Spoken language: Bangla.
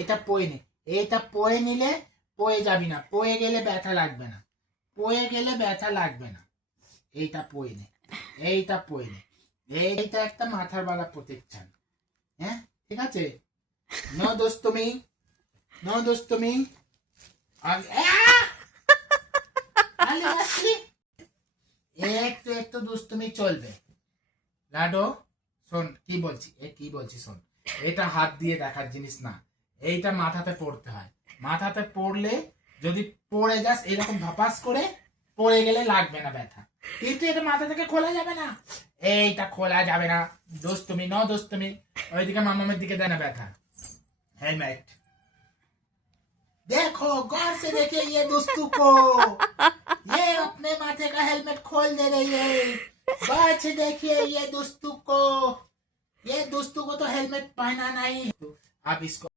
এটা পয়ে নে, এটা পয়ে নিলে পয়ে যাবি না, পয়ে গেলে ব্যথা লাগবে না, পয়ে গেলে ব্যথা লাগবে না। এইটা পয়ে নে, এইটা পয়ে নে, এইটা একটা মাথার বালা প্রোটেকশন। হ্যাঁ ঠিক আছে, নো দুষ্টুমি, নো দুষ্টুমি। আর একটু একটু দুষ্টুমি চলবে। লাডো শোন কি বলছি, কি বলছি শোন, এটা হাত দিয়ে দেখার জিনিস না, এইটা মাথাতে পড়তে হয়। মাথাতে পড়লে যদি পড়ে যাস এরকম ভাপাস করে পড়ে গেলে লাগবে না ব্যথা, কিন্তু এটা মাথা থেকে খোলা যাবে না, এইটা খোলা যাবে না। দুষ্টুমি ন দুষ্টুমি, ওইদিকে মামামের দিকে দেয় না ব্যথা। हेलमेट देखो गौर से देखिए ये दुस्तू को, ये अपने माथे का हेलमेट खोल दे रही है। गौर से देखिए ये दुस्तू को, ये दुस्तू को तो हेलमेट पहना नहीं। अब इसको